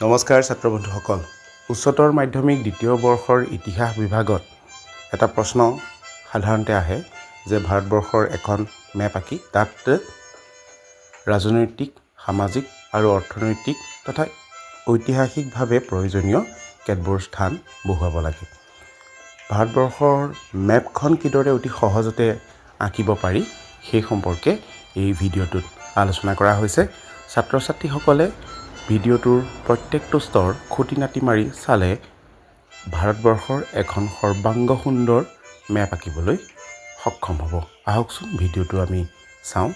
নমস্কাৰ ছাত্ৰ বন্ধুসকল। উচ্চতৰ মাধ্যমিক দ্বিতীয় বৰ্ষৰ ইতিহাস বিভাগত এটা প্ৰশ্ন সাধাৰণতে আহে যে ভাৰতবৰ্ষৰ এখন মেপ আঁকি তাত ৰাজনৈতিক, সামাজিক আৰু অৰ্থনৈতিক তথা ঐতিহাসিকভাৱে প্ৰয়োজনীয় কেতবোৰ স্থান বহুৱাব লাগে। ভাৰতবৰ্ষৰ মেপখন কিদৰে অতি সহজতে আঁকিব পাৰি সেই সম্পৰ্কে এই ভিডিঅ'টোত আলোচনা কৰা হৈছে। ছাত্ৰ ছাত্ৰীসকলে ভিডিঅ'টোৰ প্ৰত্যেকটো স্তৰ খুঁটি নাটি মাৰি চালে ভাৰতবৰ্ষৰ এখন সৰ্বাংগ সুন্দৰ মেপ আঁকিবলৈ সক্ষম হ'ব। আহকচোন ভিডিঅ'টো আমি চাওঁ।